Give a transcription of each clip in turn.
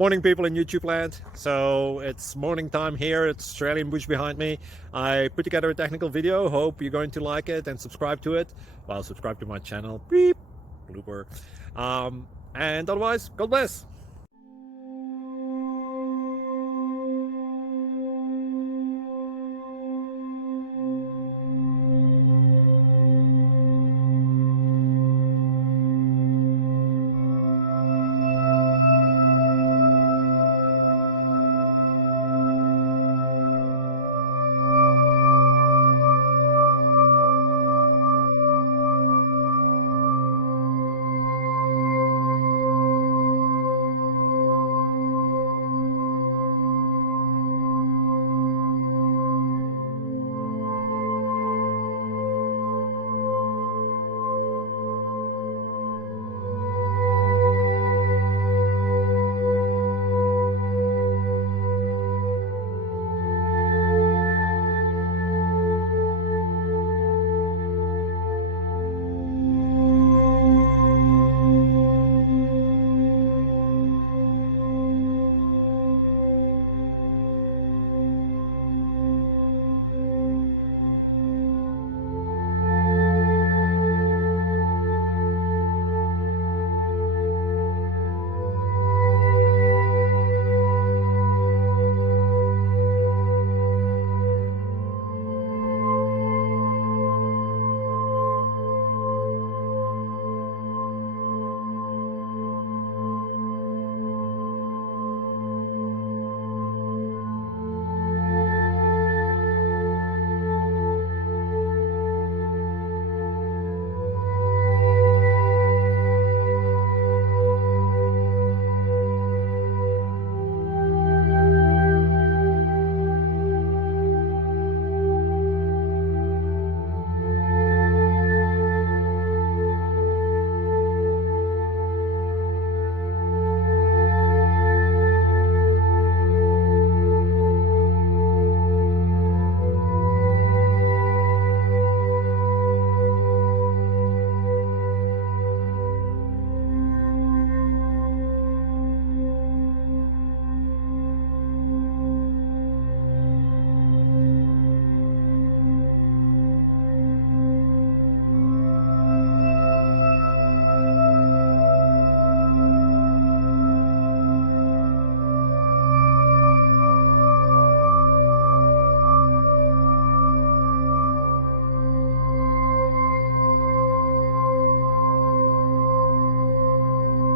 Morning, people in YouTube land. So it's morning time here. It's Australian bush behind me. I put together a technical video. Hope you're going to like it and subscribe to it. Well, subscribe to my channel. Beep. Blooper. And otherwise, God bless.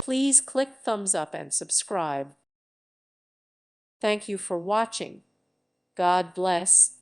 Please click thumbs up and subscribe. Thank you for watching. God bless.